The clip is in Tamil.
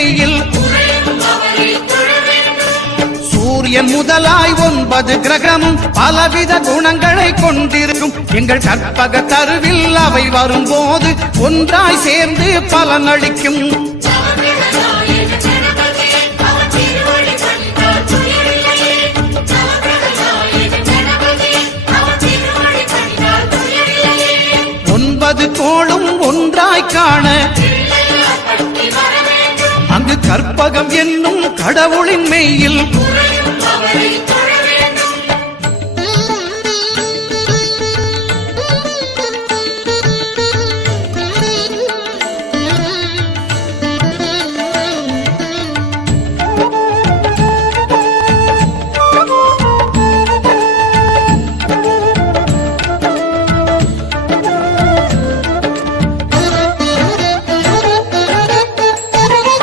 மெய்யில் சூரியன் முதலாய் 9 கிரகமும் பலவித குணங்களை கொண்டிருக்கும் எங்கள் கற்பக தருவில் அவை வரும்போது ஒன்றாய் சேர்ந்து பலனளிக்கும். கோளும் ஒன்றாய் காண அங்கு கற்பகம் என்னும் கடவுளின் மெய்யில்